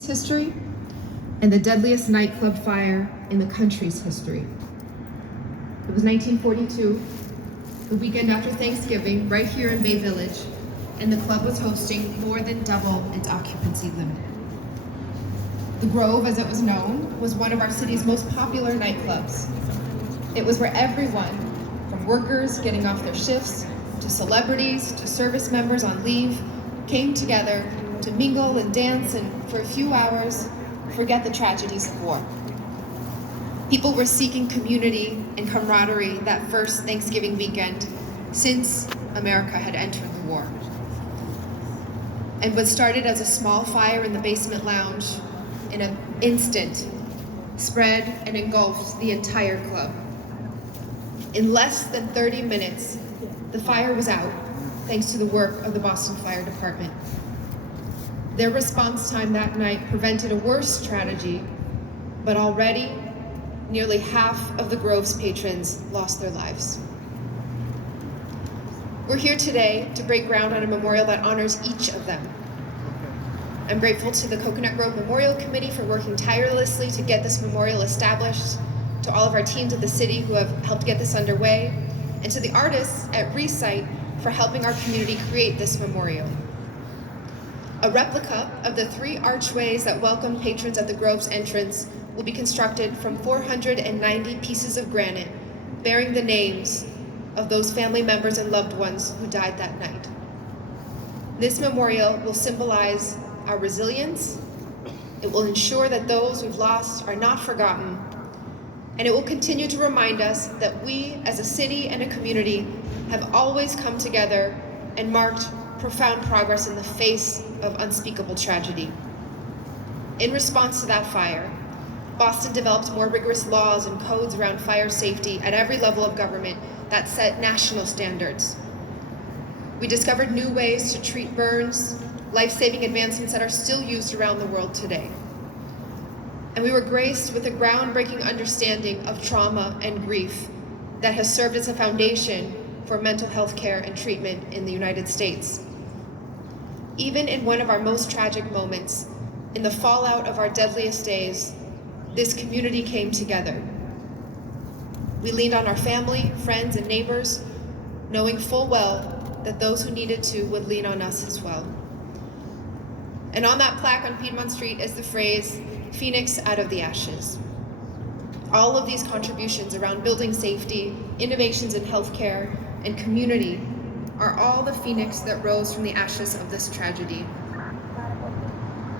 history and the deadliest nightclub fire in the country's history. It was 1942, the weekend after Thanksgiving, right here in Bay Village, and the club was hosting more than double its occupancy limit. The Grove, as it was known, was one of our city's most popular nightclubs. It was where everyone, from workers getting off their shifts, to celebrities, to service members on leave, came together to mingle and dance and, for a few hours, forget the tragedies of war. People were seeking community and camaraderie that first Thanksgiving weekend since America had entered the war. And what started as a small fire in the basement lounge, in an instant, spread and engulfed the entire club. In less than 30 minutes, the fire was out, thanks to the work of the Boston Fire Department. Their response time that night prevented a worse tragedy, but already nearly half of the Grove's patrons lost their lives. We're here today to break ground on a memorial that honors each of them. I'm grateful to the Coconut Grove Memorial Committee for working tirelessly to get this memorial established, to all of our teams at the city who have helped get this underway, and to the artists at Recite for helping our community create this memorial. A replica of the 3 archways that welcome patrons at the Grove's entrance will be constructed from 490 pieces of granite bearing the names of those family members and loved ones who died that night. This memorial will symbolize our resilience, it will ensure that those we've lost are not forgotten, and it will continue to remind us that we as a city and a community have always come together and marked profound progress in the face of unspeakable tragedy. In response to that fire, Boston developed more rigorous laws and codes around fire safety at every level of government that set national standards. We discovered new ways to treat burns, life-saving advancements that are still used around the world today. And we were graced with a groundbreaking understanding of trauma and grief that has served as a foundation for mental health care and treatment in the United States. Even in one of our most tragic moments, in the fallout of our deadliest days, this community came together. We leaned on our family, friends, and neighbors, knowing full well that those who needed to would lean on us as well. And on that plaque on Piedmont Street is the phrase, "Phoenix out of the ashes." All of these contributions around building safety, innovations in healthcare, and community are all the phoenix that rose from the ashes of this tragedy.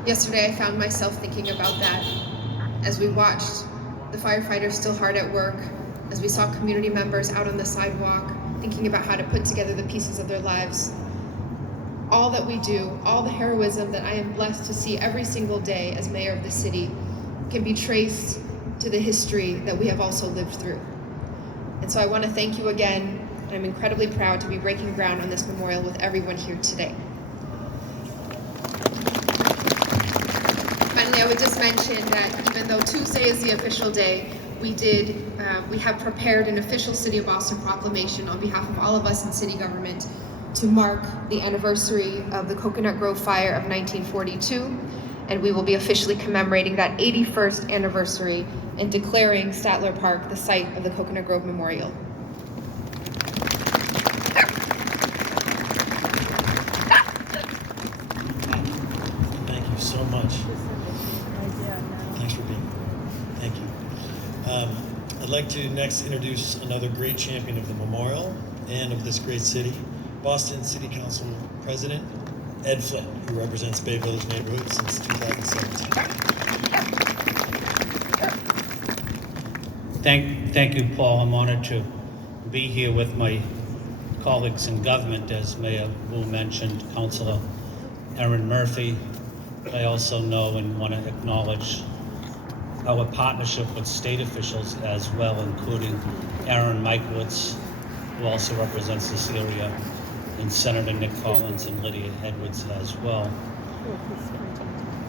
Yesterday, I found myself thinking about that as we watched the firefighters still hard at work, as we saw community members out on the sidewalk thinking about how to put together the pieces of their lives. All that we do, all the heroism that I am blessed to see every single day as mayor of the city can be traced to the history that we have also lived through. And so I want to thank you again. I'm incredibly proud to be breaking ground on this memorial with everyone here today. Finally, I would just mention that even though Tuesday is the official day, we have prepared an official City of Boston proclamation on behalf of all of us in city government to mark the anniversary of the Coconut Grove Fire of 1942, and we will be officially commemorating that 81st anniversary and declaring Statler Park the site of the Coconut Grove Memorial. Thank you so much. Thanks for being here. Thank you. I'd like to next introduce another great champion of the memorial and of this great city, Boston City Council President Ed Flynn, who represents Bay Village neighborhood since 2017. Thank you, Paul. I'm honored to be here with my colleagues in government, as Mayor Wu mentioned, Councilor Erin Murphy. I also know and want to acknowledge our partnership with state officials as well, including Aaron Mikewitz, who also represents this area, and Senator Nick Collins and Lydia Edwards as well.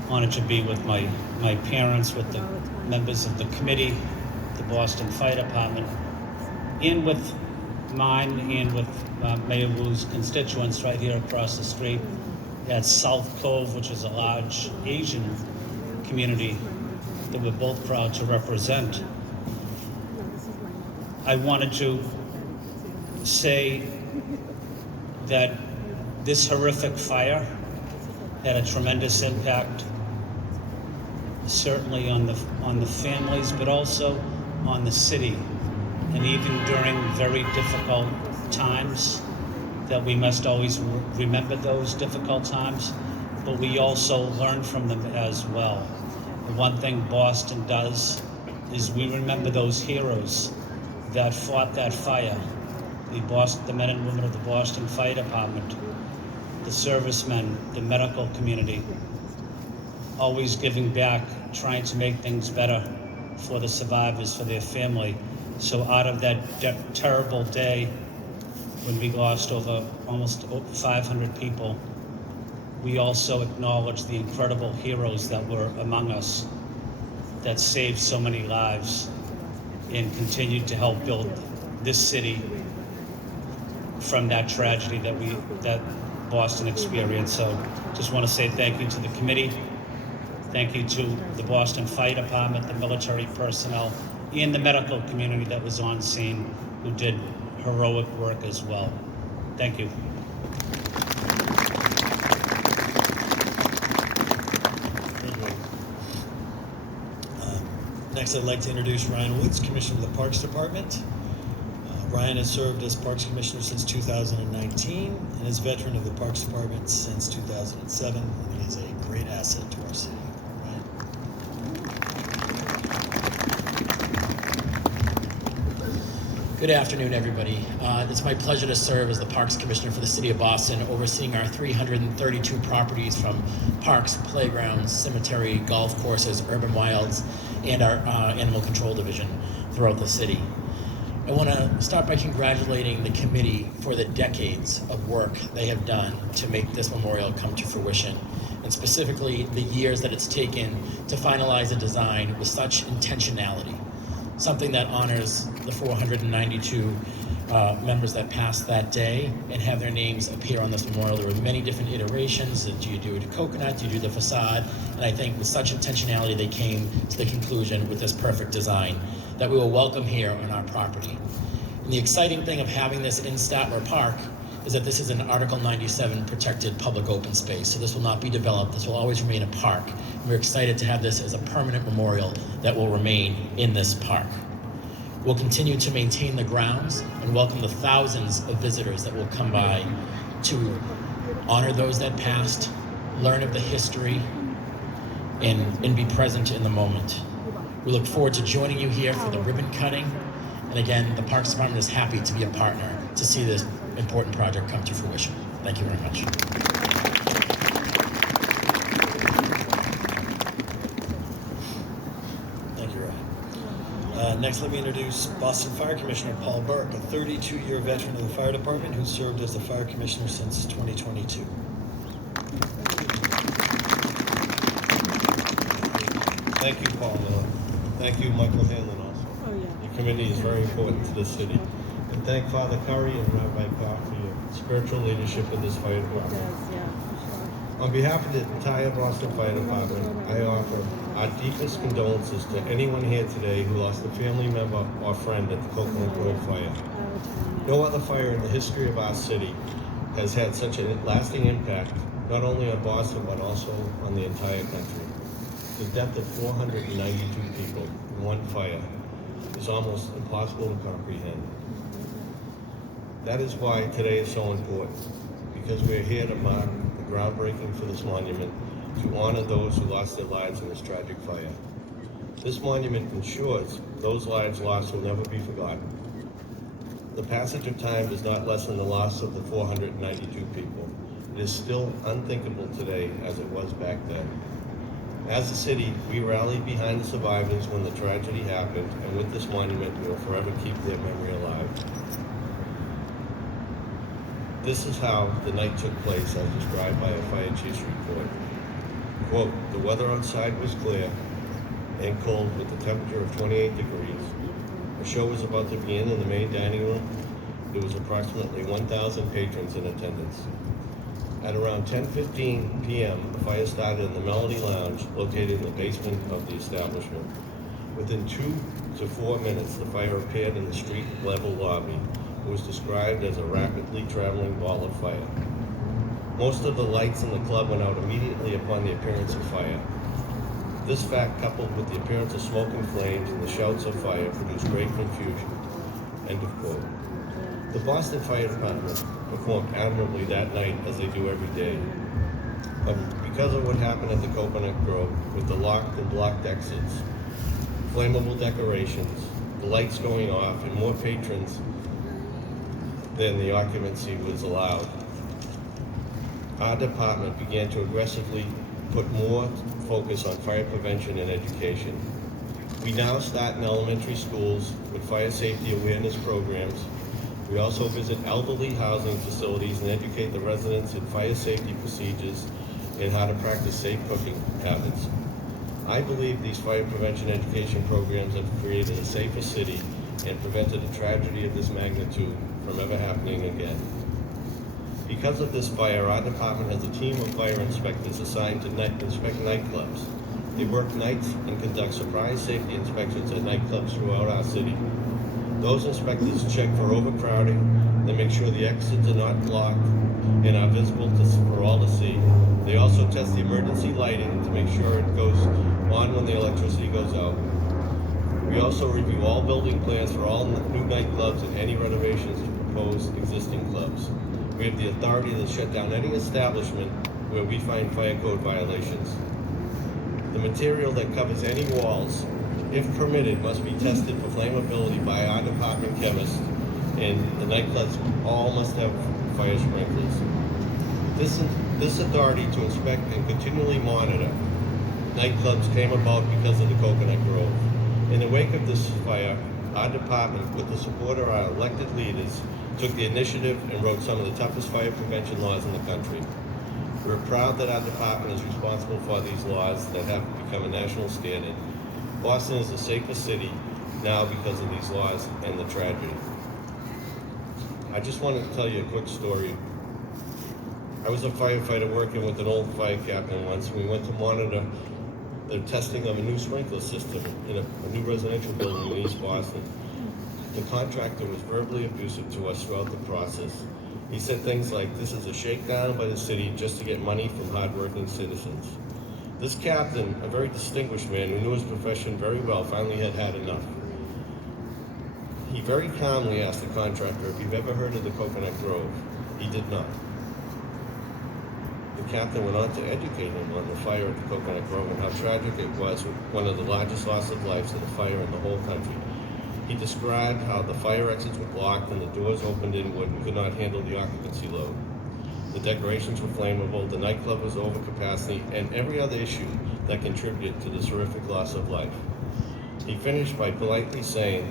Honored to be with my parents, with the members of the committee, the Boston Fire Department, and with mine and with Mayor Wu's constituents right here across the street at South Cove, which is a large Asian community that we're both proud to represent. I wanted to say that this horrific fire had a tremendous impact, certainly on the families, but also on the city. And even during very difficult times, that we must always remember those difficult times, but we also learn from them as well. And one thing Boston does is we remember those heroes that fought that fire. The men and women of the Boston Fire Department, the servicemen, the medical community, always giving back, trying to make things better for the survivors, for their family. So out of that terrible day when we lost over almost 500 people, we also acknowledge the incredible heroes that were among us that saved so many lives and continued to help build this city from that tragedy that Boston experienced. So just want to say thank you to the committee, thank you to the Boston Fire Department, the military personnel, and the medical community that was on scene, who did heroic work as well. Thank you. Next, I'd like to introduce Ryan Woods, Commissioner of the Parks Department. Ryan has served as Parks Commissioner since 2019 and is a veteran of the Parks Department since 2007. And he is a great asset to our city. Ryan. Good afternoon, everybody. It's my pleasure to serve as the Parks Commissioner for the City of Boston, overseeing our 332 properties from parks, playgrounds, cemetery, golf courses, urban wilds, and our animal control division throughout the city. I want to start by congratulating the committee for the decades of work they have done to make this memorial come to fruition, and specifically the years that it's taken to finalize a design with such intentionality, something that honors the 492 members that passed that day and have their names appear on this memorial. There were many different iterations. Do you do it to coconut? Do you do the facade? And I think with such intentionality, they came to the conclusion with this perfect design that we will welcome here on our property. And the exciting thing of having this in Statler Park is that this is an Article 97 protected public open space. So this will not be developed. This will always remain a park. And we're excited to have this as a permanent memorial that will remain in this park. We'll continue to maintain the grounds and welcome the thousands of visitors that will come by to honor those that passed, learn of the history, and be present in the moment. We look forward to joining you here for the ribbon cutting. And again, the Parks Department is happy to be a partner to see this important project come to fruition. Thank you very much. Thank you, Ryan. Next, let me introduce Boston Fire Commissioner Paul Burke, a 32-year veteran of the Fire Department who served as the Fire Commissioner since 2022. Thank you, Paul. Thank you, Michael Hanlon, also. Oh, yeah. Your committee is very important to the city. And thank Father Curry and Rabbi Park for your spiritual leadership in this fire department. Does, yeah, for sure. On behalf of the entire Boston Fire Department, I offer our deepest condolences to anyone here today who lost a family member or friend at the Coconut Grove fire. No other fire in the history of our city has had such a lasting impact, not only on Boston, but also on the entire country. The death of 492 people in one fire is almost impossible to comprehend. That is why today is so important, because we are here to mark the groundbreaking for this monument to honor those who lost their lives in this tragic fire. This monument ensures those lives lost will never be forgotten. The passage of time does not lessen the loss of the 492 people. It is still unthinkable today as it was back then. As a city, we rallied behind the survivors when the tragedy happened, and with this monument, we will forever keep their memory alive. This is how the night took place as described by a fire chief's report. Quote, the weather outside was clear and cold with a temperature of 28 degrees. The show was about to begin in the main dining room. There was approximately 1,000 patrons in attendance. At around 10:15 p.m., the fire started in the Melody Lounge located in the basement of the establishment. Within 2 to 4 minutes, the fire appeared in the street-level lobby. It was described as a rapidly traveling ball of fire. Most of the lights in the club went out immediately upon the appearance of fire. This fact, coupled with the appearance of smoke and flames and the shouts of fire, produced great confusion. End of quote. The Boston Fire Department performed admirably that night, as they do every day. But because of what happened at the Coconut Grove, with the locked and blocked exits, flammable decorations, the lights going off, and more patrons than the occupancy was allowed, our department began to aggressively put more focus on fire prevention and education. We now start in elementary schools with fire safety awareness programs. We also visit elderly housing facilities and educate the residents in fire safety procedures and how to practice safe cooking habits. I believe these fire prevention education programs have created a safer city and prevented a tragedy of this magnitude from ever happening again. Because of this fire, our department has a team of fire inspectors assigned to inspect nightclubs. They work nights and conduct surprise safety inspections at nightclubs throughout our city. Those inspectors check for overcrowding. They make sure the exits are not blocked and are visible for all to see. They also test the emergency lighting to make sure it goes on when the electricity goes out. We also review all building plans for all new nightclubs and any renovations to proposed existing clubs. We have the authority to shut down any establishment where we find fire code violations. The material that covers any walls, if permitted, must be tested for flammability by our department chemist, and the nightclubs all must have fire sprinklers. This authority to inspect and continually monitor nightclubs came about because of the Coconut Grove. In the wake of this fire, our department, with the support of our elected leaders, took the initiative and wrote some of the toughest fire prevention laws in the country. We're proud that our department is responsible for these laws that have become a national standard. Boston is a safer city now because of these laws and the tragedy. I just wanted to tell you a quick story. I was a firefighter working with an old fire captain once. We went to monitor the testing of a new sprinkler system in a new residential building in East Boston. The contractor was verbally abusive to us throughout the process. He said things like, "This is a shakedown by the city just to get money from hardworking citizens." This captain, a very distinguished man who knew his profession very well, finally had enough. He very calmly asked the contractor if you've ever heard of the Coconut Grove. He did not. The captain went on to educate him on the fire at the Coconut Grove and how tragic it was, one of the largest loss of lives in a fire in the whole country. He described how the fire exits were blocked and the doors opened inward and could not handle the occupancy load. The decorations were flammable, the nightclub was over capacity, and every other issue that contributed to this horrific loss of life. He finished by politely saying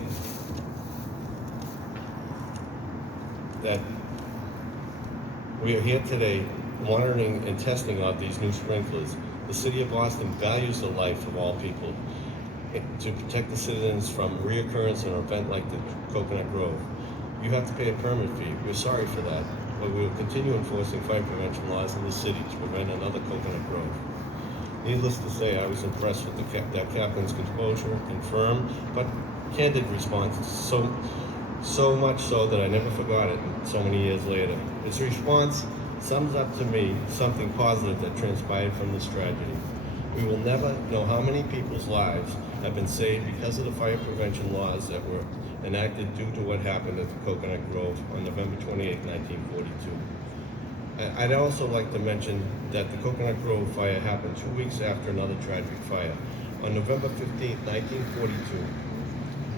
that we are here today monitoring and testing out these new sprinklers. The city of Boston values the life of all people to protect the citizens from reoccurrence in an event like the Coconut Grove. You have to pay a permit fee. We're sorry for that, but we will continue enforcing fire prevention laws in the city to prevent another Coconut Grove. Needless to say, I was impressed with that captain's composure and firm but candid response, so much so that I never forgot it so many years later. His response sums up to me something positive that transpired from this tragedy. We will never know how many people's lives have been saved because of the fire prevention laws that were enacted due to what happened at the Coconut Grove on November 28, 1942. I'd also like to mention that the Coconut Grove fire happened 2 weeks after another tragic fire. On November 15, 1942,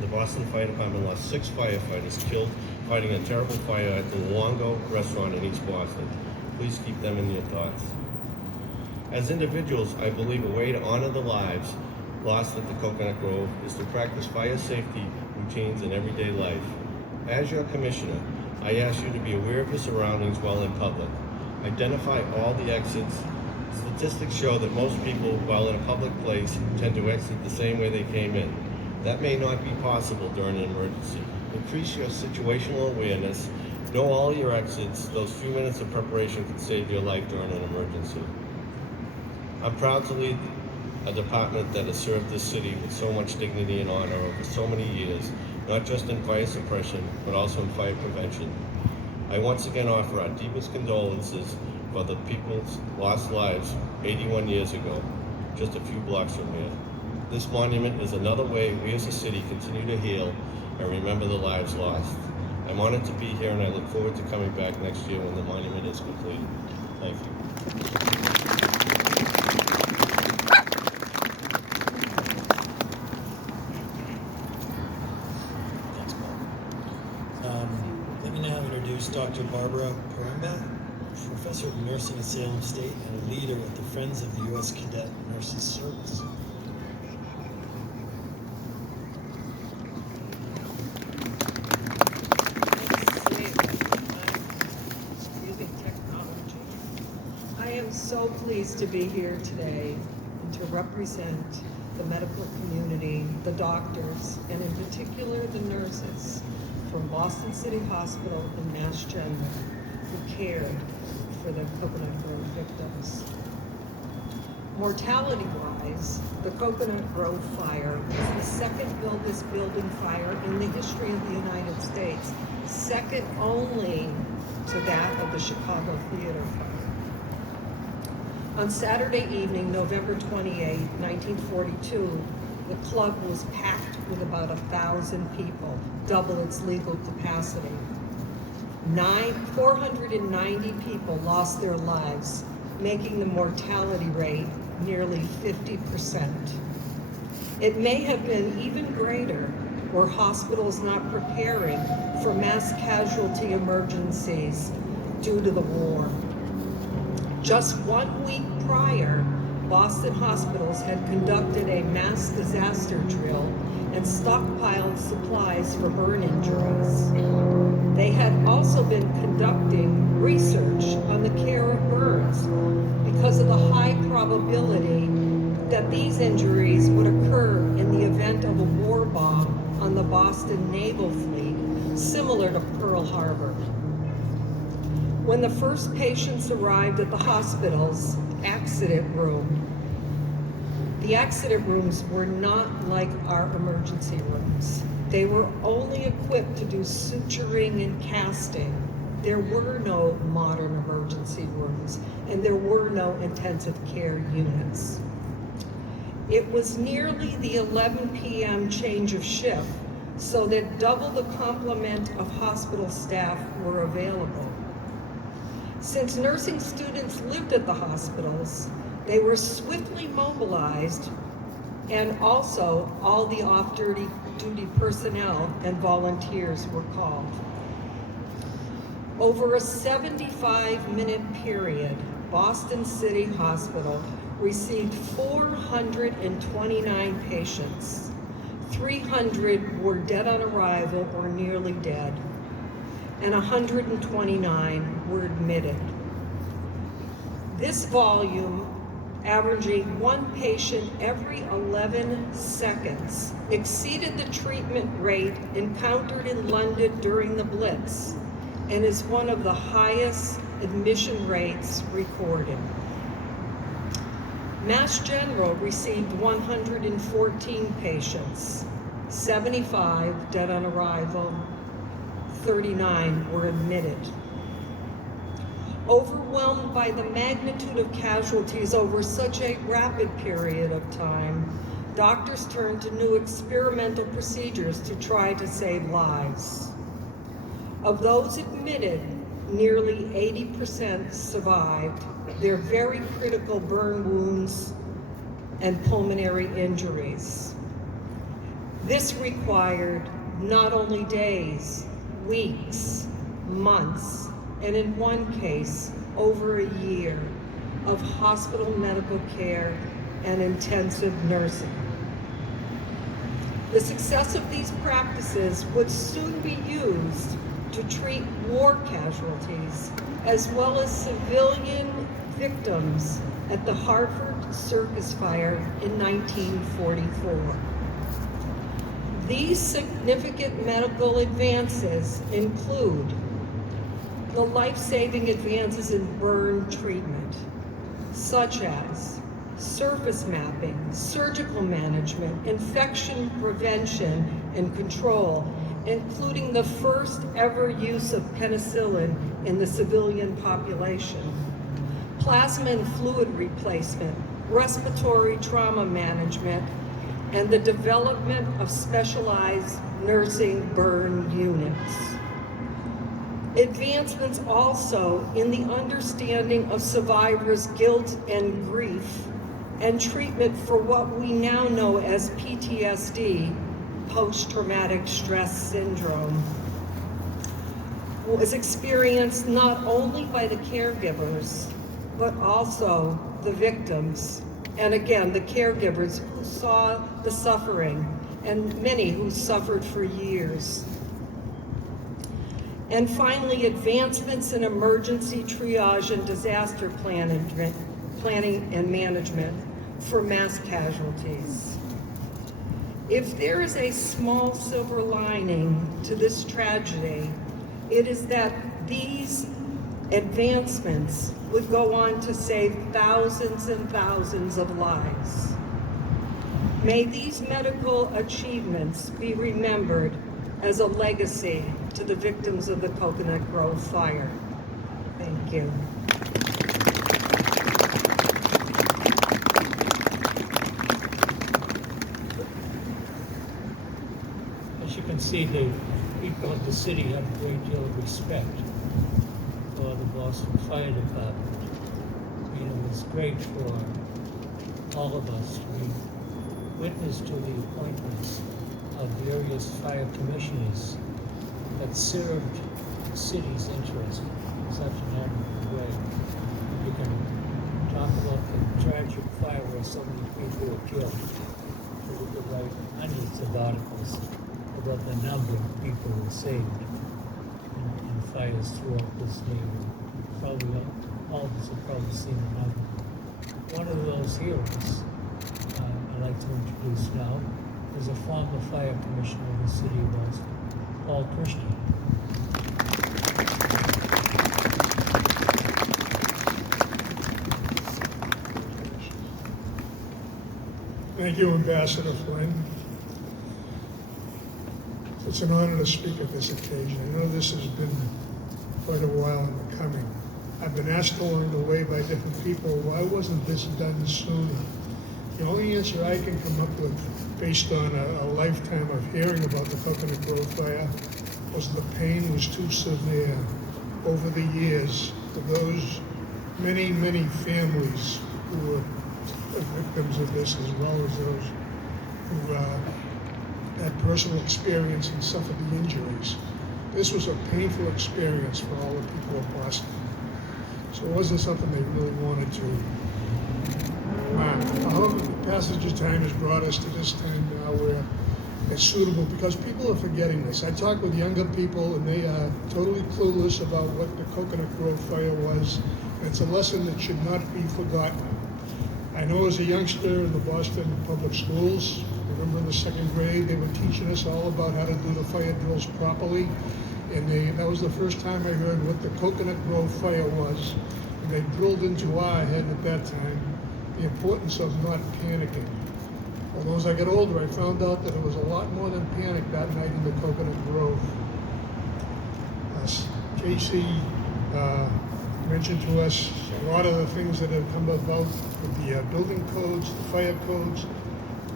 the Boston Fire Department lost 6 firefighters killed fighting a terrible fire at the Luongo restaurant in East Boston. Please keep them in your thoughts. As individuals, I believe a way to honor the lives lost at the Coconut Grove is to practice fire safety routines in everyday life. As your commissioner, I ask you to be aware of your surroundings while in public. Identify all the exits. Statistics show that most people, while in a public place, tend to exit the same way they came in. That may not be possible during an emergency. Increase your situational awareness Know all your exits. Those few minutes of preparation can save your life during an emergency. I'm proud to lead a department that has served this city with so much dignity and honor over so many years, not just in fire suppression, but also in fire prevention. I once again offer our deepest condolences for the people's lost lives 81 years ago, just a few blocks from here. This monument is another way we as a city continue to heal and remember the lives lost. I'm honored to be here, and I look forward to coming back next year when the monument is completed. Thank you. Thanks, Paul. Let me now introduce Dr. Barbara Paremba, Professor of Nursing at Salem State and a leader at the Friends of the U.S. Cadet Nurses Service. I am so pleased to be here today and to represent the medical community, the doctors, and in particular the nurses from Boston City Hospital and Mass General who cared for the Coconut Grove victims. Mortality-wise, the Coconut Grove fire was the second oldest building fire in the history of the United States, second only to that of the Chicago Theater fire. On Saturday evening, November 28, 1942, the club was packed with about 1,000 people, double its legal capacity. 490 people lost their lives, making the mortality rate nearly 50%. It may have been even greater were hospitals not preparing for mass casualty emergencies due to the war. Just 1 week prior, Boston hospitals had conducted a mass disaster drill and stockpiled supplies for burn injuries. They had also been conducting research on the care of burns because of the high probability that these injuries would occur in the event of a war bomb on the Boston Naval Fleet, similar to Pearl Harbor. When the first patients arrived at the hospital's accident room, the accident rooms were not like our emergency rooms. They were only equipped to do suturing and casting. There were no modern emergency rooms, and there were no intensive care units. It was nearly the 11 p.m. change of shift, so that double the complement of hospital staff were available. Since nursing students lived at the hospitals, they were swiftly mobilized, and also all the off-duty personnel and volunteers were called. Over a 75-minute period, Boston City Hospital received 429 patients. 300 were dead on arrival or nearly dead, and 129 were admitted. This volume, averaging 1 patient every 11 seconds, exceeded the treatment rate encountered in London during the Blitz and is one of the highest admission rates recorded. Mass General received 114 patients, 75 dead on arrival, 39 were admitted. Overwhelmed by the magnitude of casualties over such a rapid period of time, doctors turned to new experimental procedures to try to save lives. Of those admitted, nearly 80% survived their very critical burn wounds and pulmonary injuries. This required not only days, weeks, months, and in one case, over a year of hospital medical care and intensive nursing. The success of these practices would soon be used to treat war casualties as well as civilian victims at the Harvard Circus Fire in 1944. These significant medical advances include the life-saving advances in burn treatment, such as surface mapping, surgical management, infection prevention and control, including the first ever use of penicillin in the civilian population, plasma and fluid replacement, respiratory trauma management, and the development of specialized nursing burn units. Advancements also in the understanding of survivors' guilt and grief and treatment for what we now know as PTSD, post-traumatic stress syndrome, was experienced not only by the caregivers, but also the victims. And again, the caregivers who saw the suffering, and many who suffered for years. And finally, advancements in emergency triage and disaster planning and management for mass casualties. If there is a small silver lining to this tragedy, it is that these advancements would go on to save thousands and thousands of lives. May these medical achievements be remembered as a legacy to the victims of the Coconut Grove fire. Thank you. As you can see, the people of the city have a great deal of respect for the Boston Fire Department. It was great for all of us to be witness to the appointments of various fire commissioners that served the city's interest in such an admirable way. You can talk about the tragic fire where so many people were killed. We could write hundreds of articles about the number of people who were saved in fires throughout this neighborhood. Probably all of us have probably seen the number. One of those heroes I'd like to introduce now is a former fire commissioner of the city of Boston, Paul Christian. Thank you, Ambassador Flynn. It's an honor to speak at this occasion. I know this has been quite a while in the coming. I've been asked along the way by different people, why wasn't this done sooner? The only answer I can come up with, based on a lifetime of hearing about the Coconut Grove fire, was the pain was too severe over the years for those many, many families who were victims of this, as well as those who had personal experience and suffered the injuries. This was a painful experience for all the people of Boston. So it wasn't something they really wanted to. However, the passage of time has brought us to this time now where it's suitable, because people are forgetting this. I talk with younger people and they are totally clueless about what the Coconut Grove fire was. It's a lesson that should not be forgotten. I know as a youngster in the Boston public schools, remember in the second grade, they were teaching us all about how to do the fire drills properly. And that was the first time I heard what the Coconut Grove fire was. And they drilled into our head at that time the importance of not panicking. Although as I got older, I found out that it was a lot more than panic that night in the Coconut Grove. Casey mentioned to us a lot of the things that have come about with the building codes, the fire codes.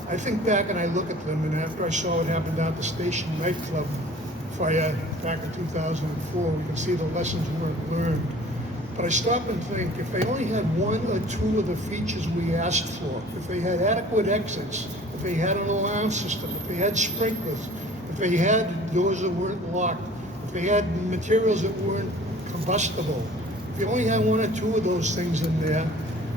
I think back and I look at them, and after I saw what happened at the Station nightclub fire back in 2004, we can see the lessons weren't learned. But I stop and think, if they only had one or two of the features we asked for, if they had adequate exits, if they had an alarm system, if they had sprinklers, if they had doors that weren't locked, if they had materials that weren't combustible, if you only had one or two of those things in there,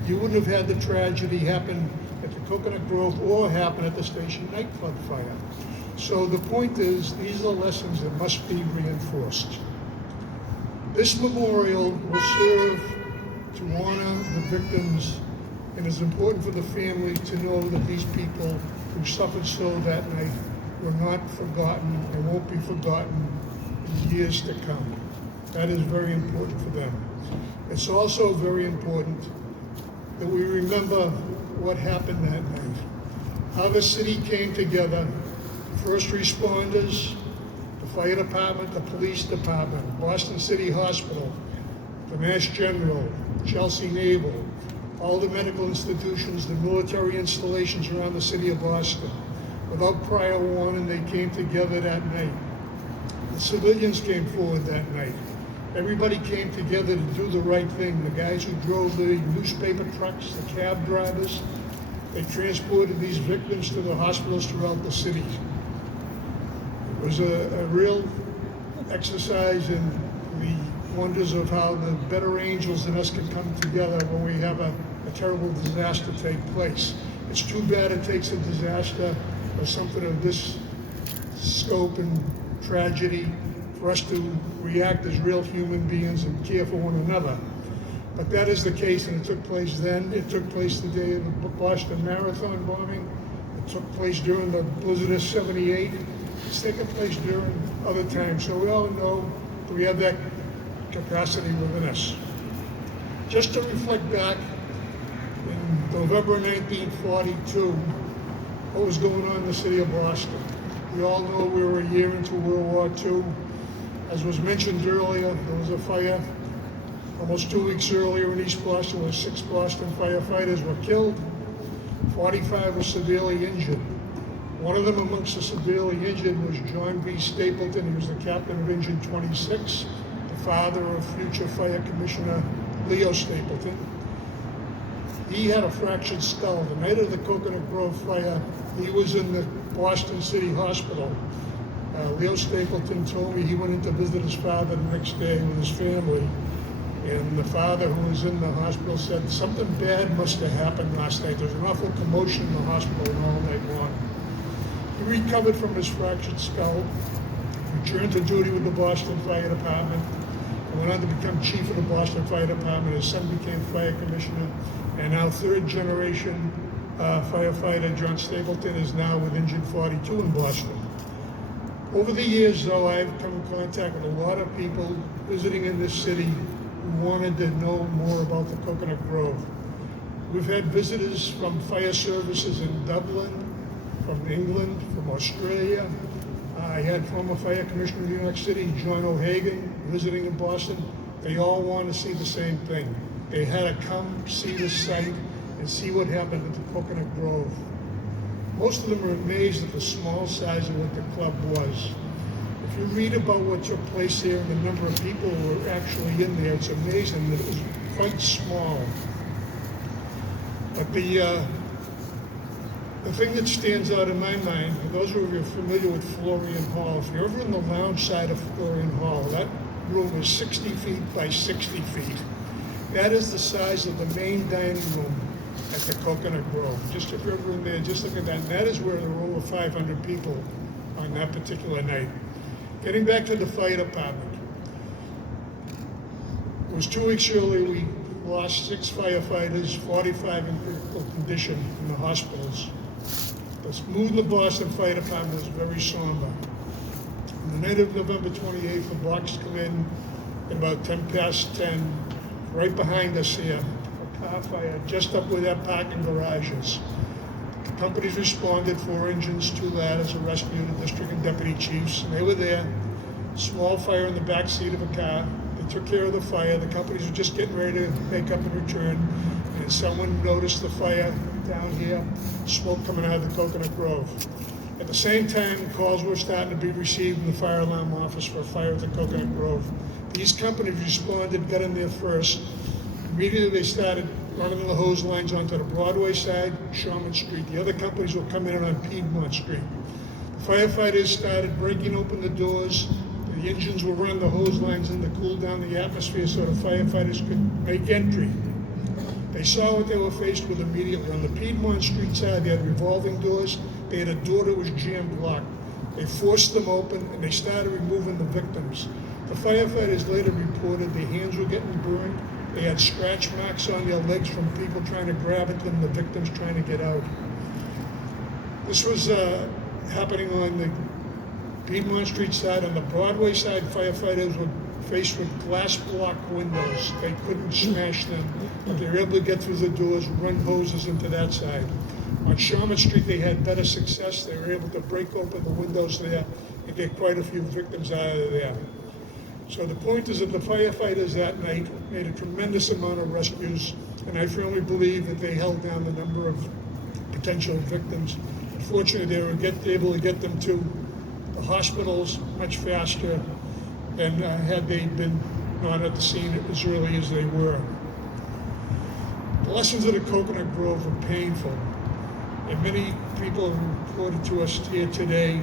you wouldn't have had the tragedy happen at the Coconut Grove or happen at the Station nightclub fire. So the point is, these are lessons that must be reinforced. This memorial will serve to honor the victims, and it's important for the family to know that these people who suffered so that night were not forgotten and won't be forgotten in years to come. That is very important for them. It's also very important that we remember what happened that night. How the city came together, first responders, the fire department, the police department, Boston City Hospital, the Mass General, Chelsea Naval, all the medical institutions, the military installations around the city of Boston. Without prior warning, they came together that night. The civilians came forward that night. Everybody came together to do the right thing. The guys who drove the newspaper trucks, the cab drivers, they transported these victims to the hospitals throughout the city. It was a real exercise in the wonders of how the better angels in us can come together when we have a terrible disaster take place. It's too bad it takes a disaster or something of this scope and tragedy for us to react as real human beings and care for one another. But that is the case, and it took place then. It took place the day of the Boston Marathon bombing. It took place during the blizzard of '78. It's taken place during other times. So we all know that we have that capacity within us. Just to reflect back, in November 1942, what was going on in the city of Boston. We all know we were a year into World War II. As was mentioned earlier, there was a fire almost 2 weeks earlier in East Boston where 6 Boston firefighters were killed. 45 were severely injured. One of them amongst the severely injured was John B. Stapleton. He was the captain of Engine 26, the father of future Fire Commissioner Leo Stapleton. He had a fractured skull. The night of the Coconut Grove fire, he was in the Boston City Hospital. Leo Stapleton told me he went in to visit his father the next day with his family. And the father who was in the hospital said something bad must have happened last night. There was an awful commotion in the hospital all night long. He recovered from his fractured skull, returned to duty with the Boston Fire Department, and went on to become chief of the Boston Fire Department. His son became fire commissioner, and now third generation firefighter John Stapleton is now with Engine 42 in Boston. Over the years, though, I've come in contact with a lot of people visiting in this city who wanted to know more about the Coconut Grove. We've had visitors from fire services in Dublin, from England, from Australia. I had former fire commissioner of New York City, John O'Hagan, visiting in Boston. They all want to see the same thing. They had to come see the site and see what happened at the Coconut Grove. Most of them are amazed at the small size of what the club was. If you read about what took place there and the number of people who were actually in there, it's amazing that it was quite small. But the thing that stands out in my mind, for those who are familiar with Florian Hall, if you're ever in the lounge side of Florian Hall, that room is 60 feet by 60 feet. That is the size of the main dining room at the Coconut Grove. Just if you're ever in there, just look at that. And that is where there were over 500 people on that particular night. Getting back to the fire department. It was 2 weeks earlier we lost 6 firefighters, 45 in critical condition in the hospitals. The mood in the Boston Fire Department was very somber. On the night of November 28th, the blocks come in at about 10 past 10, right behind us here, a car fire just up where that parking garage is. The companies responded, 4 engines, 2 ladders, a rescue, the district and deputy chiefs, and they were there. Small fire in the back seat of a car. They took care of the fire. The companies were just getting ready to make up and return, and someone noticed the fire down here, smoke coming out of the Coconut Grove. At the same time, calls were starting to be received in the fire alarm office for a fire at the Coconut Grove. These companies responded, got in there first. Immediately they started running the hose lines onto the Broadway side, Sherman Street. The other companies were coming in on Piedmont Street. The firefighters started breaking open the doors. The engines were running the hose lines in to cool down the atmosphere so the firefighters could make entry. They saw what they were faced with immediately. On the Piedmont Street side, they had revolving doors. They had a door that was jammed locked. They forced them open and they started removing the victims. The firefighters later reported their hands were getting burned. They had scratch marks on their legs from people trying to grab at them, the victims trying to get out. This was happening on the Piedmont Street side. On the Broadway side, firefighters were faced with glass block windows. They couldn't smash them, but they were able to get through the doors, run hoses into that side. On Sherman Street, they had better success. They were able to break open the windows there and get quite a few victims out of there. So the point is that the firefighters that night made a tremendous amount of rescues, and I firmly believe that they held down the number of potential victims. Unfortunately, they were able to get them to the hospitals much faster than had they been not at the scene as early as they were. The lessons of the Coconut Grove were painful, and many people have reported to us here today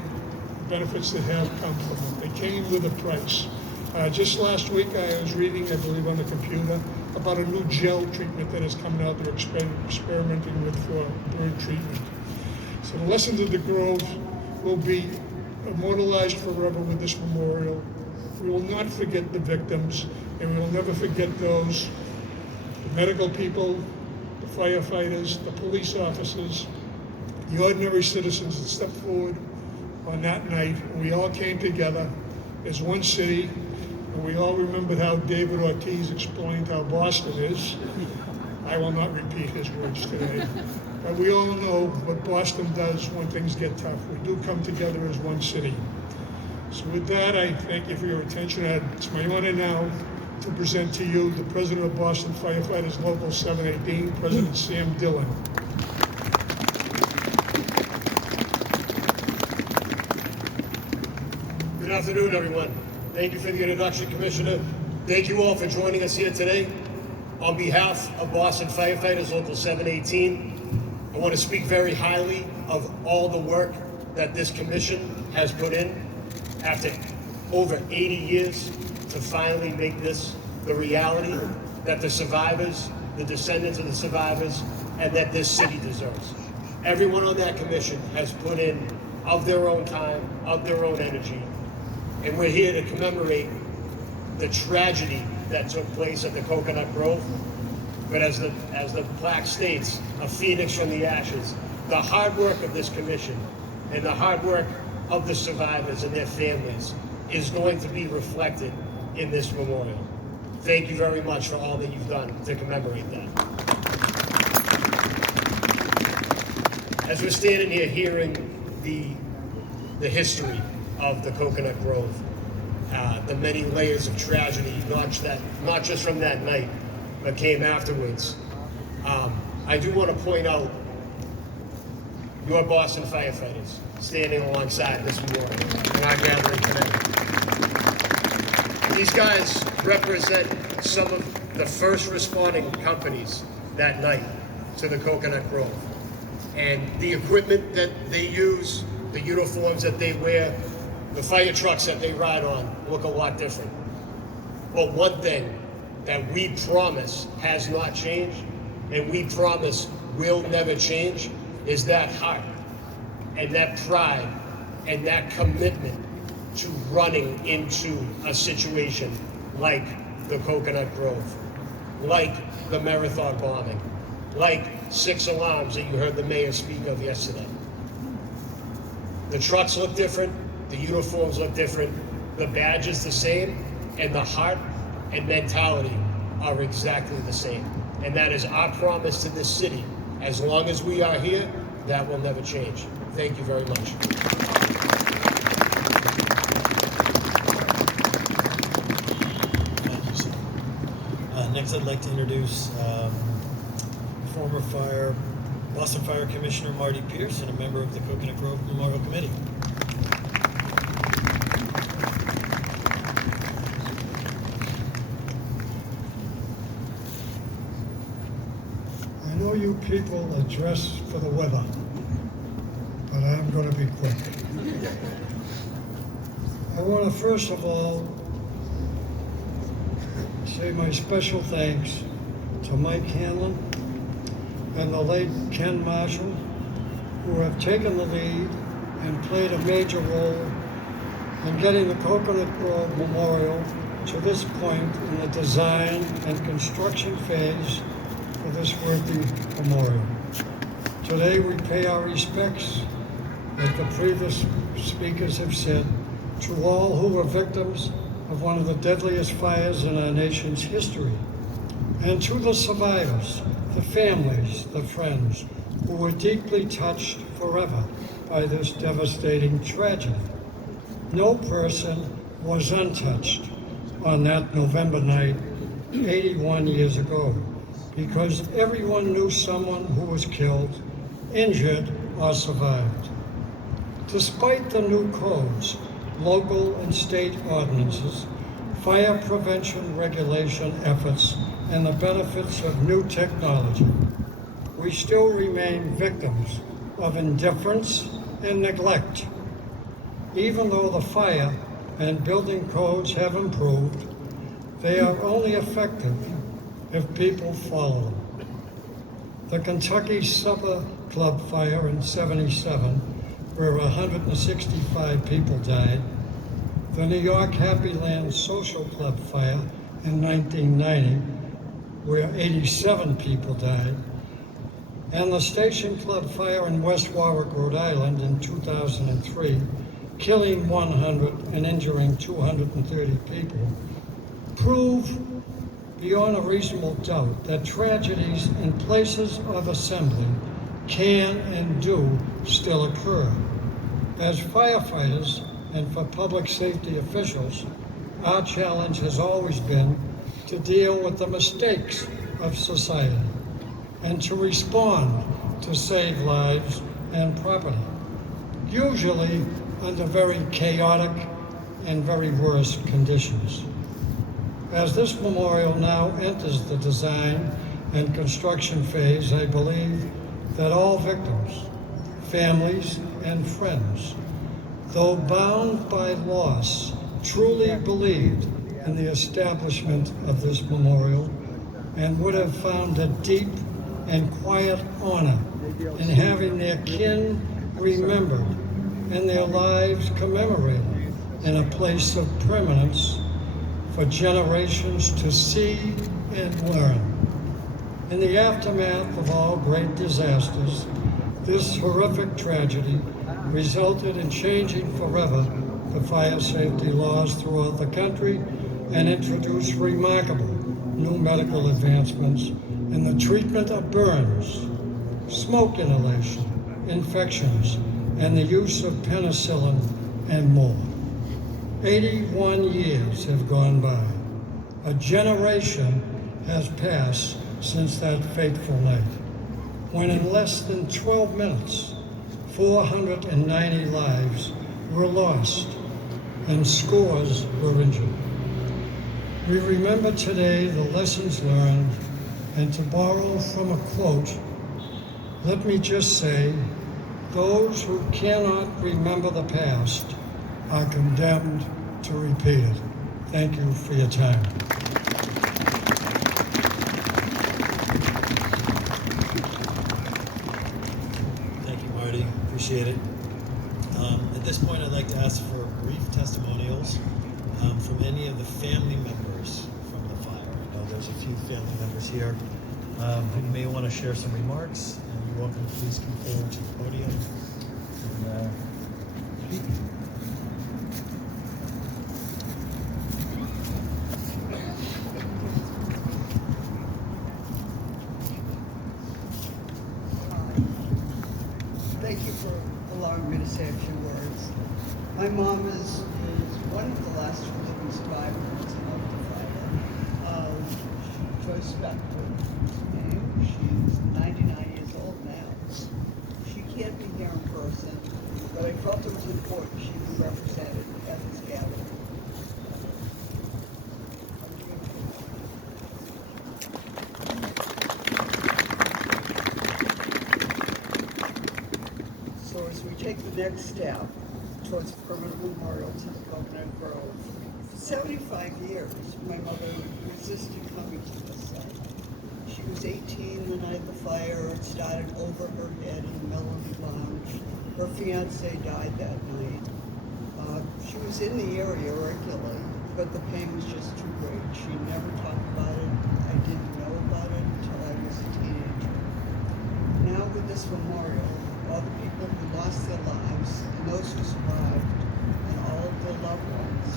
the benefits that have come from it. They came with a price. Just last week, I was reading, I believe on the computer, about a new gel treatment that is coming out they're experimenting with for burn treatment. So the lessons of the Grove will be immortalized forever with this memorial. We will not forget the victims, and we will never forget those, the medical people, the firefighters, the police officers, the ordinary citizens that stepped forward on that night. And we all came together as one city, and we all remembered how David Ortiz explained how Boston is. I will not repeat his words today. But we all know what Boston does when things get tough. We do come together as one city. So with that, I thank you for your attention. It's my honor now to present to you the President of Boston Firefighters Local 718, President Sam Dillon. Good afternoon, everyone. Thank you for the introduction, Commissioner. Thank you all for joining us here today. On behalf of Boston Firefighters Local 718, I want to speak very highly of all the work that this commission has put in after over 80 years to finally make this the reality that the survivors, the descendants of the survivors, and that this city deserves. Everyone on that commission has put in of their own time, of their own energy, and we're here to commemorate the tragedy that took place at the Coconut Grove. But as the plaque states, a phoenix from the ashes, the hard work of this commission and the hard work of the survivors and their families is going to be reflected in this memorial. Thank you very much for all that you've done to commemorate that. As we're standing here hearing the history of the Coconut Grove, the many layers of tragedy, not just from that night, but came afterwards. I do want to point out your Boston firefighters standing alongside this memorial in our gathering today. These guys represent some of the first responding companies that night to the Coconut Grove. And the equipment that they use, the uniforms that they wear, the fire trucks that they ride on look a lot different. But one thing that we promise has not changed, and we promise will never change, is that heart and that pride and that commitment to running into a situation like the Coconut Grove, like the Marathon bombing, like 6 alarms that you heard the mayor speak of yesterday. The trucks look different, the uniforms look different, the badge is the same, and the heart and mentality are exactly the same. And that is our promise to this city. As long as we are here, that will never change. Thank you very much. Thank you, sir. Next, I'd like to introduce former Boston Fire Commissioner Marty Pierce and a member of the Coconut Grove Memorial Committee. I know you people are dressed for the weather, but I'm going to be quick. I want to first of all say my special thanks to Mike Hanlon and the late Ken Marshall, who have taken the lead and played a major role in getting the Coconut Grove Memorial to this point in the design and construction phase for this worthy memorial. Today we pay our respects, like the previous speakers have said, to all who were victims of one of the deadliest fires in our nation's history. And to the survivors, the families, the friends who were deeply touched forever by this devastating tragedy. No person was untouched on that November night 81 years ago, because everyone knew someone who was killed, injured, or survived. Despite the new codes, local and state ordinances, fire prevention regulation efforts, and the benefits of new technology, we still remain victims of indifference and neglect. Even though the fire and building codes have improved, they are only effective if people follow them. The Kentucky Supper Club fire in '77, where 165 people died, the New York Happy Land Social Club fire in 1990, where 87 people died, and the Station Club fire in West Warwick, Rhode Island in 2003, killing 100 and injuring 230 people, prove beyond a reasonable doubt that tragedies in places of assembly can and do still occur. As firefighters and for public safety officials, our challenge has always been to deal with the mistakes of society and to respond to save lives and property, usually under very chaotic and very worse conditions. As this memorial now enters the design and construction phase, I believe that all victims, families, and friends, though bound by loss, truly believed in the establishment of this memorial and would have found a deep and quiet honor in having their kin remembered and their lives commemorated in a place of permanence for generations to see and learn. In the aftermath of all great disasters, this horrific tragedy resulted in changing forever the fire safety laws throughout the country and introduced remarkable new medical advancements in the treatment of burns, smoke inhalation, infections, and the use of penicillin and more. 81 years have gone by. A generation has passed since that fateful night, when in less than 12 minutes, 490 lives were lost and scores were injured. We remember today the lessons learned, and to borrow from a quote, let me just say, those who cannot remember the past are condemned to repeat it. Thank you for your time. Thank you, Marty. Appreciate it. At this point, I'd like to ask for brief testimonials from any of the family members from the fire. I know there's a few family members here who may want to share some remarks, and you're welcome to please come forward to the podium and speak. Thank you for allowing me to say a few words. My mom is one of the last living survivors of the fire. Joyce Spector. She's 99 years old now. She can't be here in person, but I felt it was important she be represented at this gathering. So as we take the next step towards a permanent memorial to the Coconut Grove, for 75 years, my mother resisted coming to this site. She was 18 the night of the fire. It started over her head in the Melody Lounge. Her fiance died that night. She was in the area regularly, but the pain was just too great. She never talked about it. I didn't know about it until I was a teenager. Now with this memorial, all the people who lost their lives and those who survived and all of their loved ones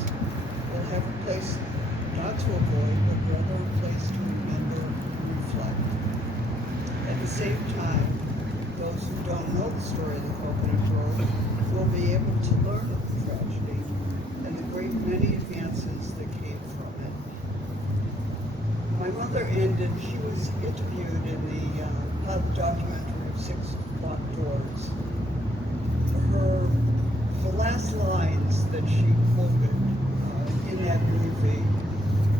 will have a place they'll be able to learn of the tragedy and the great many advances that came from it. My mother she was interviewed in the documentary Six Locked Doors. The last lines that she quoted in that movie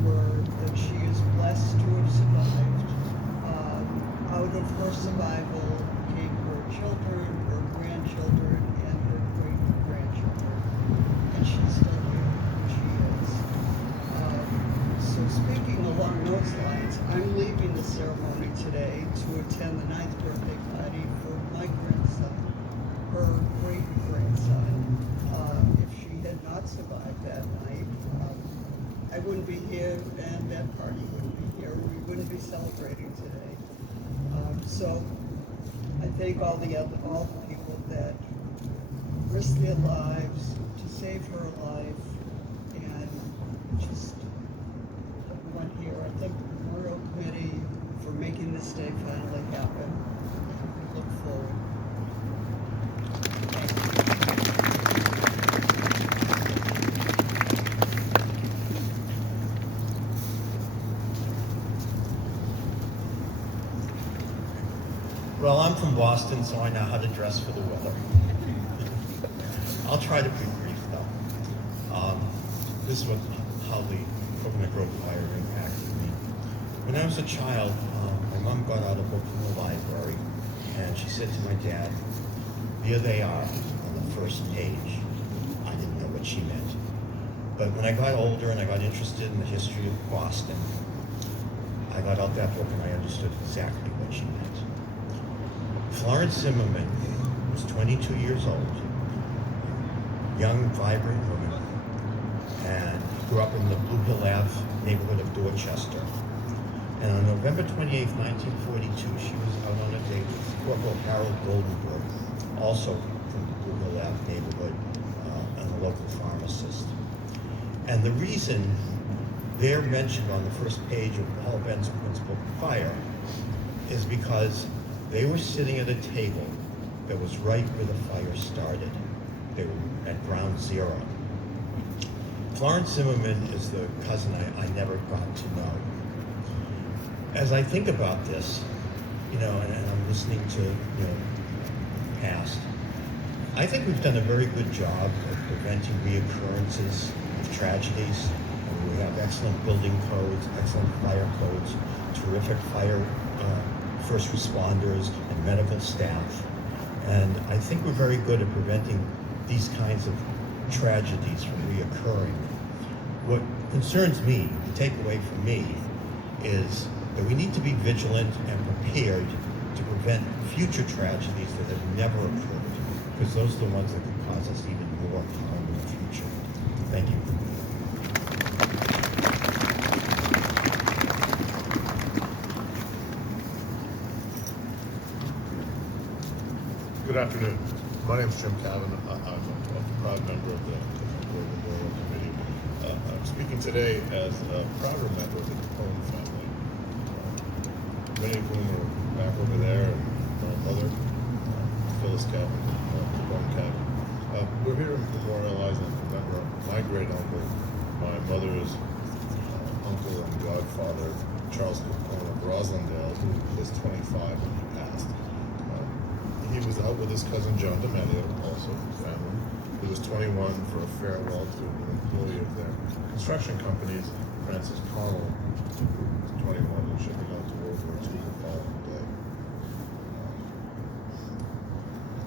were that she is blessed to have survived. Out of her survival came her children, her grandchildren, and her great-grandchildren. And she's still here. She is. So speaking along those lines, I'm leaving the ceremony today to attend the 9th birthday party for my grandson, her great-grandson. If she had not survived that night, I wouldn't be here and that party wouldn't be here. We wouldn't be celebrating today. So I thank all the people that risked their lives to save her life, and just everyone here. I thank the Memorial Committee for making this day finally happen. We look forward. Well, I'm from Boston, so I know how to dress for the weather. I'll try to be brief, though. This is how the Coconut Grove fire impacted me. When I was a child, my mom got out a book from the library, and she said to my dad, "There they are on the first page." I didn't know what she meant. But when I got older and I got interested in the history of Boston, I got out that book and I understood exactly what she meant. Florence Zimmerman was 22 years old, young, vibrant woman, and grew up in the Blue Hill Ave neighborhood of Dorchester. And on November 28, 1942, she was out on a date with Corporal Harold Goldenberg, also from the Blue Hill Ave neighborhood, and a local pharmacist. And the reason they're mentioned on the first page of Paul Ben's Principle Fire is because they were sitting at a table that was right where the fire started. They were at ground zero. Florence Zimmerman is the cousin I never got to know. As I think about this, and I'm listening to, past, I think we've done a very good job of preventing reoccurrences of tragedies. We have excellent building codes, excellent fire codes, terrific fire first responders and medical staff. And I think we're very good at preventing these kinds of tragedies from reoccurring. What concerns me, the takeaway for me, is that we need to be vigilant and prepared to prevent future tragedies that have never occurred, because those are the ones that could cause us even more harm in the future. Thank you. Good afternoon. My name is Jim Cavan. I'm a proud member of the Memorial Committee. I'm speaking today as a prouder member of the Capone family. Many of whom are back over there, and my mother, Phyllis Cavan, Capone Cavan. We're here to memorialize and remember my great uncle, my mother's uncle and godfather, Charles Capone of Roslindale, who was 25 when he passed. He was out with his cousin John D'Amelio, also family. He was 21 for a farewell to an employee of their construction companies, Francis Connell, who was 21 and shipping out to World War II the following day.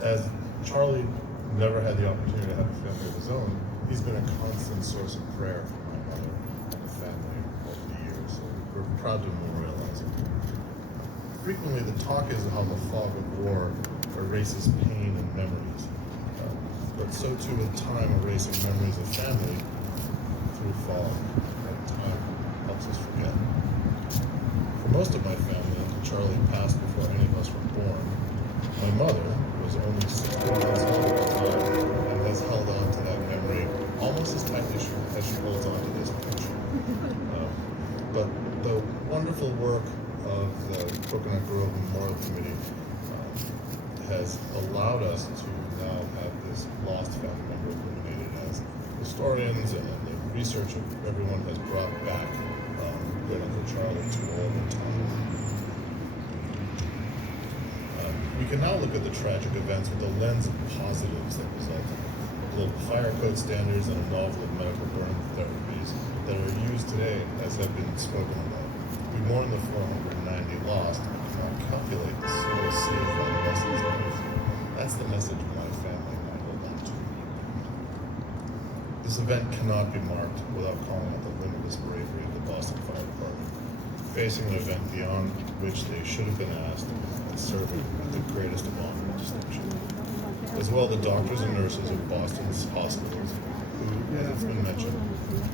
As Charlie never had the opportunity to have a family of his own, he's been a constant source of prayer for my mother and the family over the years. So we're proud to memorialize him. Frequently, the talk is how the fog of war erases pain and memories, but so too with time erasing memories of family through fog, and time helps us forget. For most of my family, Uncle Charlie passed before any of us were born. My mother was only 16 months old at the time and has held on to that memory almost as tightly as she holds on to this picture. But the wonderful work of the Coconut Grove Memorial Committee has allowed us to now have this lost historians and the research of everyone has brought back Great Uncle Charlie to all the time. We can now look at the tragic events with the lens of positives that resulted. Global fire code standards and a novel of medical burn therapies that are used today, as have been spoken about. We mourn the 490 lost, but cannot calculate the souls saved by the lessons learned. That's the message my family and I hold on to. This event cannot be marked without calling out the limitless bravery of the Boston Fire Department, facing an event beyond which they should have been asked and serving with the greatest of honor and distinction. As well, the doctors and nurses of Boston's hospitals, who, as it's been mentioned,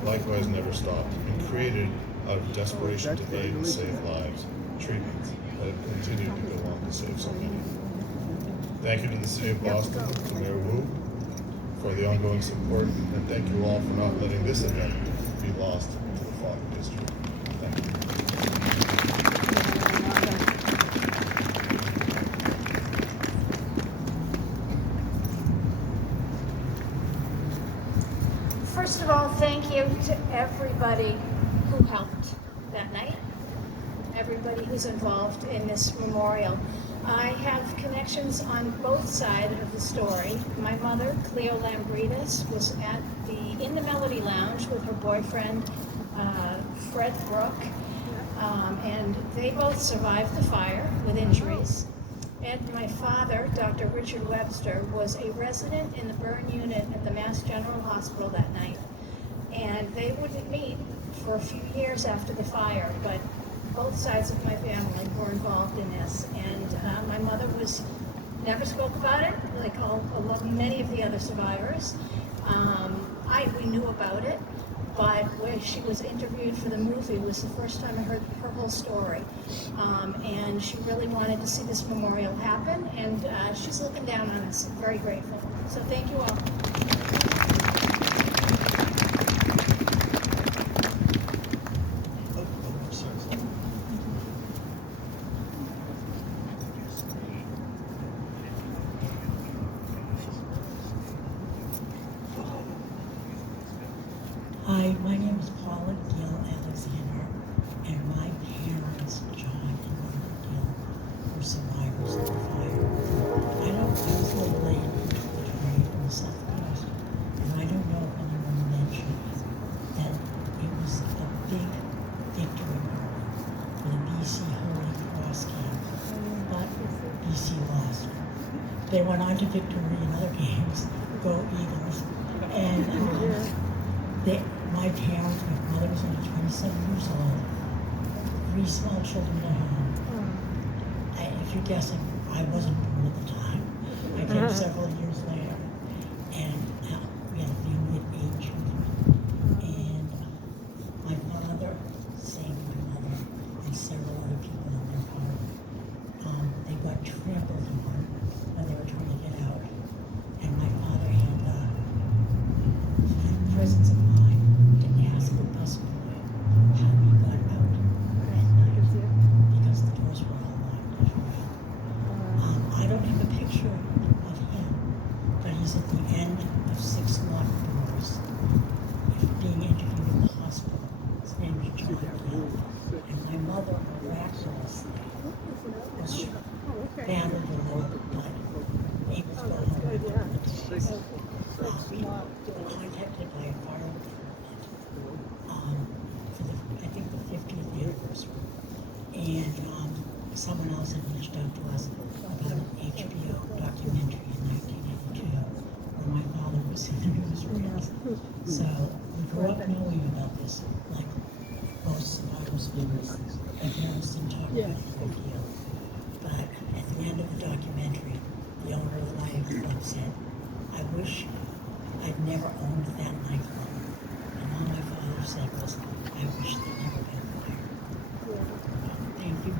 likewise never stopped and created, out of desperation to aid and save lives, treatments that have continued to go on to save so many. Thank you to the City of Boston, to Mayor Wu, for the ongoing support, and thank you all for not letting this event be lost to the fog of history. Thank you. First of all, thank you to everybody who helped that night, everybody who's involved in this memorial. I have connections on both sides of the story. My mother, Cleo Lambridas, was in the Melody Lounge with her boyfriend, Fred Brook, and they both survived the fire with injuries. And my father, Dr. Richard Webster, was a resident in the burn unit at the Mass General Hospital that night. And they wouldn't meet for a few years after the fire, but both sides of my family were involved in this. And my mother never spoke about it, like many of the other survivors. We knew about it, but when she was interviewed for the movie, it was the first time I heard her whole story. And she really wanted to see this memorial happen, and she's looking down on us. I'm very grateful. So thank you all. Hi, my name is Paula Gill Alexander, and my parents, John and Margaret Gill, were survivors of the fire. I was a little late to the trade on the South Coast, and I don't know if anyone mentioned that it was a big victory for the BC Holy Cross camp, but BC lost. They went on to victory in other games, go Eagles, and my parents, my mother was only 27 years old, 3 small children at home. If you're guessing, I wasn't born at the time. I came several years later, and we had a family of 8 children. And my father saved my mother and several other people in their home. They got trampled on when they were trying to get out. And my father had the presence of mind to ask the busboy how we got out at night because the doors were all locked as well. I don't have a picture of him, but he's at the end of 6 locked doors being interviewed in the hospital. His name is John Gill. And my mother miraculously was battered a little, but able to go home after the days. We were contacted by a fire department for I think the 50th anniversary, and someone else had reached out to us about an HBO documentary in 1982 where my father was in the newsreels. So we grew up knowing about this, like most survivors do. My parents didn't talk about it a good deal, but at the end of the documentary, the owner of the nightclub said, "I wish I'd never owned that nightclub." And all my father said was, "I wish there'd never been a fire." Thank you.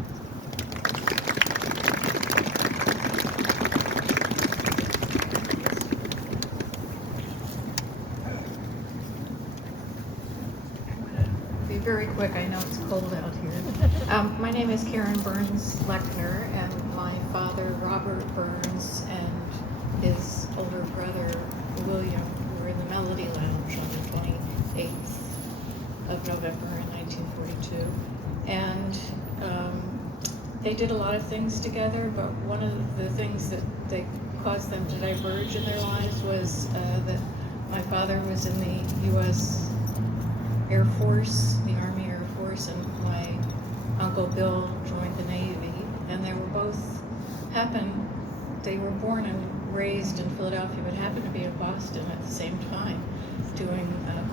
Be very quick, I know it's cold out here. My name is Karen Burns Lechner, and my father, Robert Burns, and his older brother, William, were in the Melody Lounge on November in 1942. And they did a lot of things together, but one of the things that they caused them to diverge in their lives was that my father was in the U.S. Air Force, the Army Air Force, and my Uncle Bill joined the Navy, and they were born and raised in Philadelphia, but happened to be in Boston at the same time, doing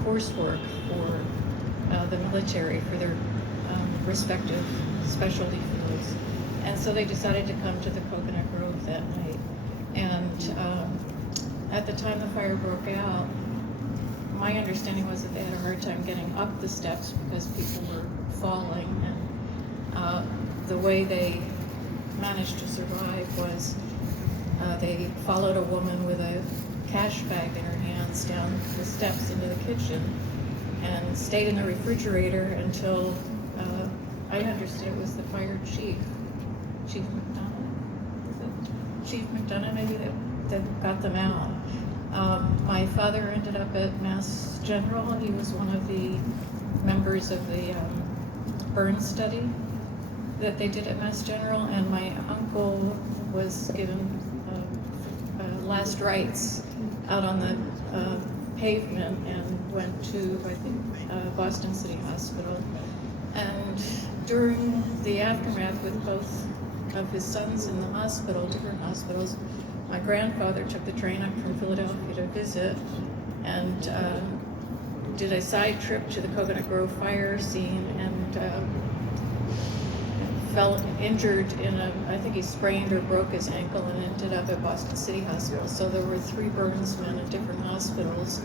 coursework for the military for their respective specialty fields. And so they decided to come to the Coconut Grove that night. And at the time the fire broke out, my understanding was that they had a hard time getting up the steps because people were falling. And the way they managed to survive was they followed a woman with a cash bag in her hands down the steps into the kitchen and stayed in the refrigerator until I understood it was the fire chief, Chief McDonough maybe, that got them out. My father ended up at Mass General. He was one of the members of the burn study that they did at Mass General, and my uncle was given last rites out on the pavement and went to, I think, Boston City Hospital. And during the aftermath with both of his sons in the hospital, different hospitals, my grandfather took the train up from Philadelphia to visit and did a side trip to the Coconut Grove fire scene and fell injured in I think he sprained or broke his ankle and ended up at Boston City Hospital. So there were 3 burnsmen in different hospitals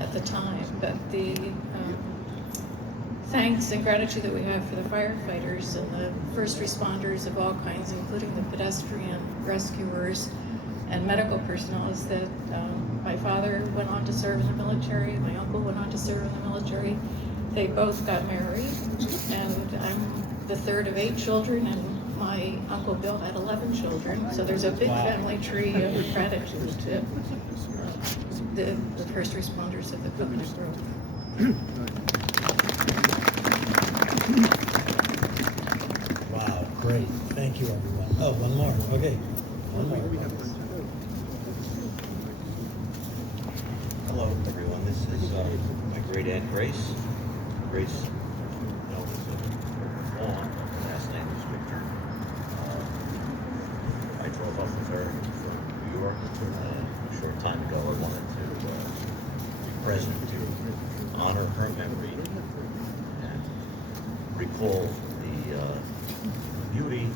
at the time. But the thanks and gratitude that we have for the firefighters and the first responders of all kinds, including the pedestrian rescuers and medical personnel, is that my father went on to serve in the military, my uncle went on to serve in the military. They both got married, and I'm the third of 8 children, and my Uncle Bill had 11 children. So there's a big family tree of gratitude to the first responders of the Coconut Grove. Wow, great. Thank you, everyone. Oh, one more. Okay. One more. Hello, everyone. This is my great aunt Grace. Grace, Vaughn. Last name is Victor. I drove up with her from New York a short time ago. I wanted to be present to honor her memory and recall the beauty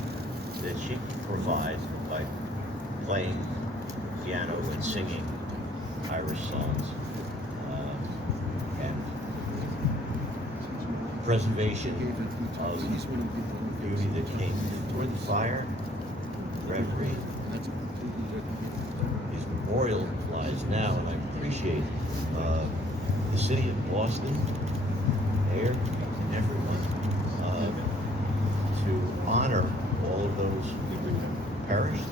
that she provides by playing piano and singing Irish songs, and preservation of beauty that came toward the fire. Reverie is memorialized now, and I appreciate the city of Boston, mayor, and everyone to honor all of those who perished,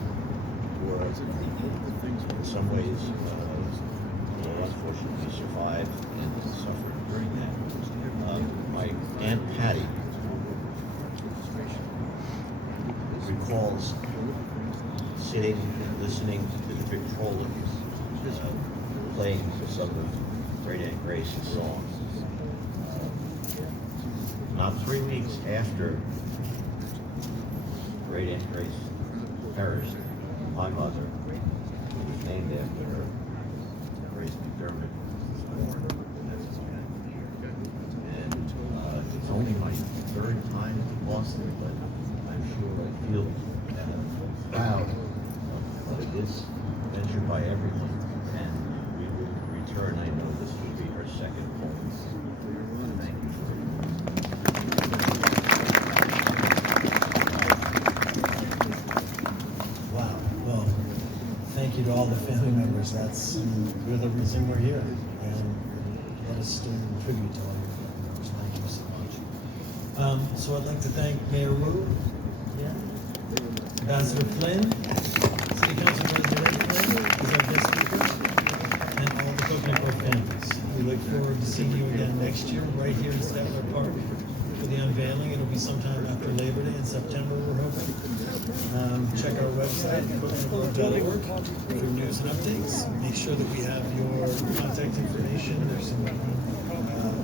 who are in some ways unfortunately survived and suffered during that. My Aunt Patty recalls sitting and listening to the Victrolas playing some of Great Aunt Grace's songs. Not 3 weeks after Great Aunt Grace perished, my mother, who was named after her, Grace McDermott, was born. And it's only my 3rd time in Boston, but I'm sure I feel proud of this venture by everyone. And we will return. I know this will be her 2nd home. Thank you for your Wow. Well, thank you to all the family members. You're the reason we're here. And let us do tribute to all your family members. Thank you so much. So I'd like to thank Mayor Wu, Ambassador Flynn, City Council President Flynn, who's our guest speaker, and all the Coconut Grove families. We look forward to seeing you again next year, right here in Statler Park for the unveiling. It'll be sometime after Labor Day in September, we're hoping. Check our website, coconutgrove.org, for news and updates. Make sure that we have your contact information. There's some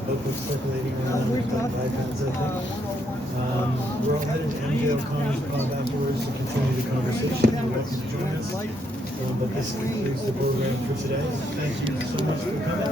notebooks circulating around with iPads, I think. We're all headed to MJ O'Connor's pub afterwards to continue the conversation. You're welcome to join us. But this concludes the program for today. Thank you so much for coming.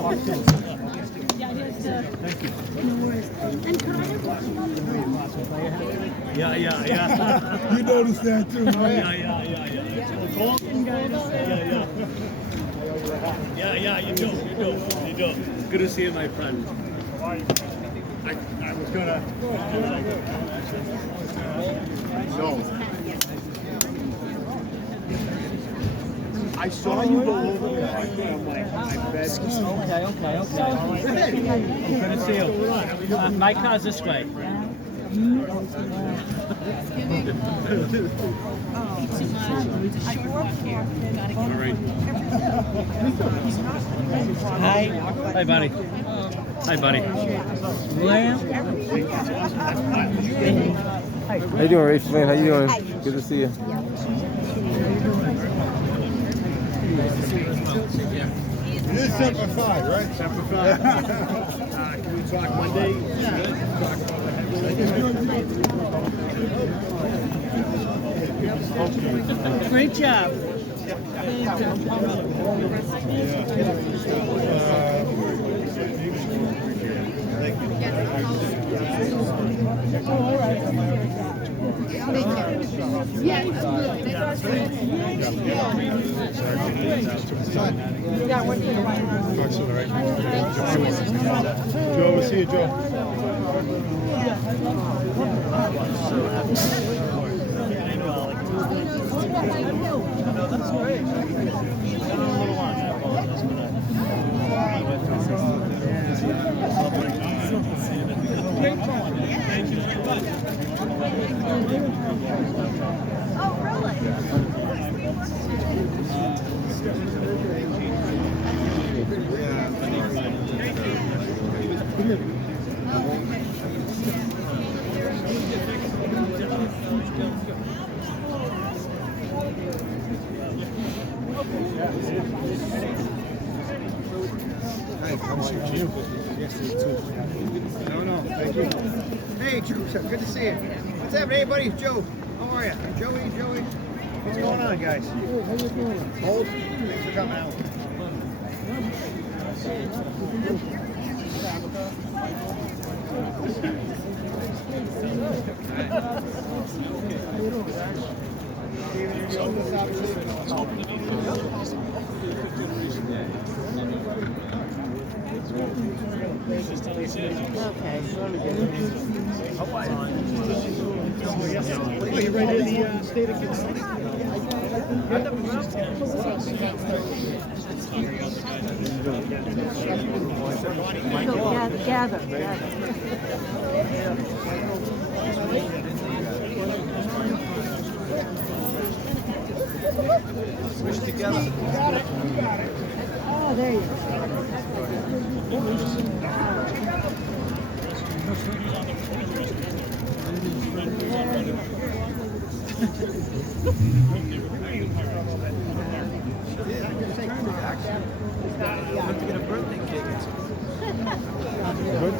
Oh, good. Yeah, thank you. No worries. And could I have Yeah. You noticed that too, right? Yeah, you do. Good to see you, my friend. I was gonna. No. I saw you go over there. I'm like, I bet. Okay. Good to see you. My car's this way. All right. Hi, buddy. Hi, buddy. How you doing, Rachel? How you doing? Hi. Good to see you. It is 7:05, right? 7:05. Can we talk Monday? Great job. Joe, we'll see you, Joe. Hey, Joe, good to see you. What's happening, everybody? Joe, how are you? Joey. What's going on, guys? How you doing? Old? Thanks for coming out. Are you ready to the state of Kentucky? gather. Switch together. Oh, there you have to get a birthday cake. Good?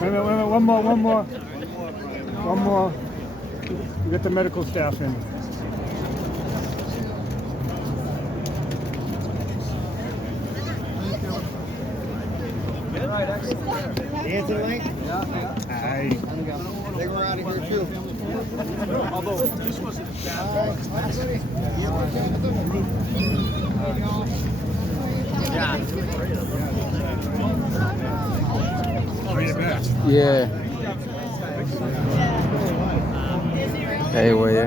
Wait a minute, one more. We get the medical staff in. Dancing link? Aye. I think we're out of here too. Although this wasn't Yeah. Hey, where you?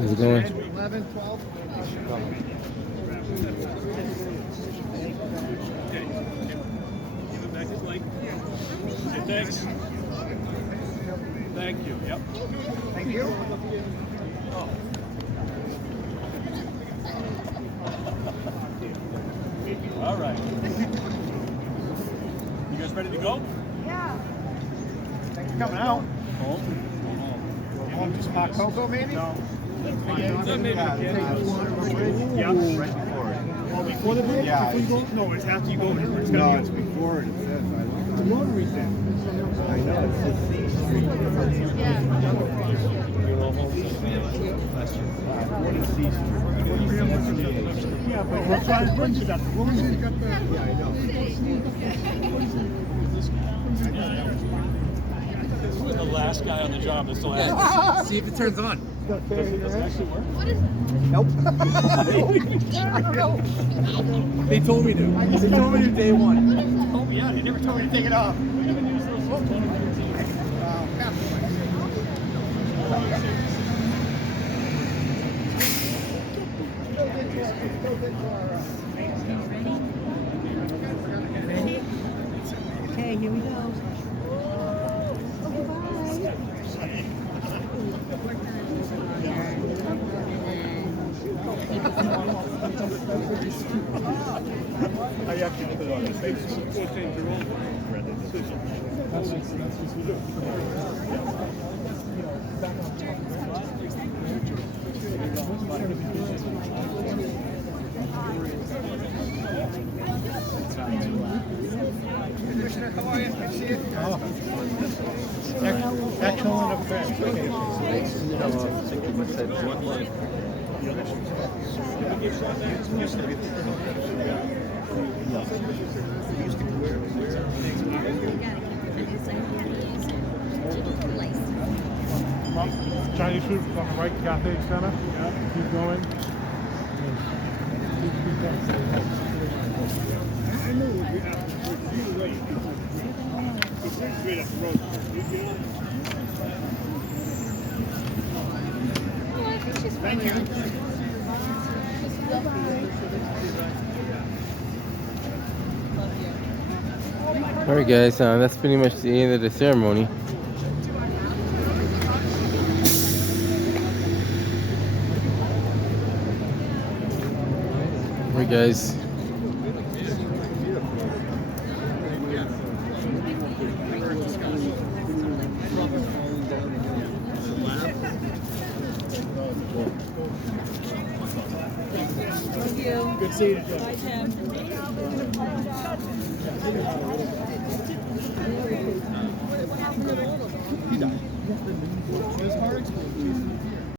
How's it going? 11, 12. Thanks. Thank you. Yep. Thank you. All right. You guys ready to go? Yeah. Thanks for coming out. Home to Spot Coco, maybe? No. Yeah, right before it. Oh, before the break? Yeah. Before you go? No, it's after you go. It's No, it's before it. It says the Rotary thing. I know, it's the C Street. Yeah, but we're trying to bring you that. Yeah, I know. We're the last guy on the job that still has. See if it turns on. Does it actually work? Nope. I don't know. They told me to. They told me to day one. Oh, yeah, they never told me to take it off. Ready? Okay, here we go. I actually put it on. It makes you change your own decision. That's what we do. Commissioner, how are you? Good to see you. Excellent effect. Chinese food on the right, cafe center. Yeah. Keep going. I know what you're after. You're right. It's straight up the road. Thank you. Alright guys, that's pretty much the end of the ceremony. Alright guys. Thank you. Good seeing you, Joe. Bye, Tim. He died.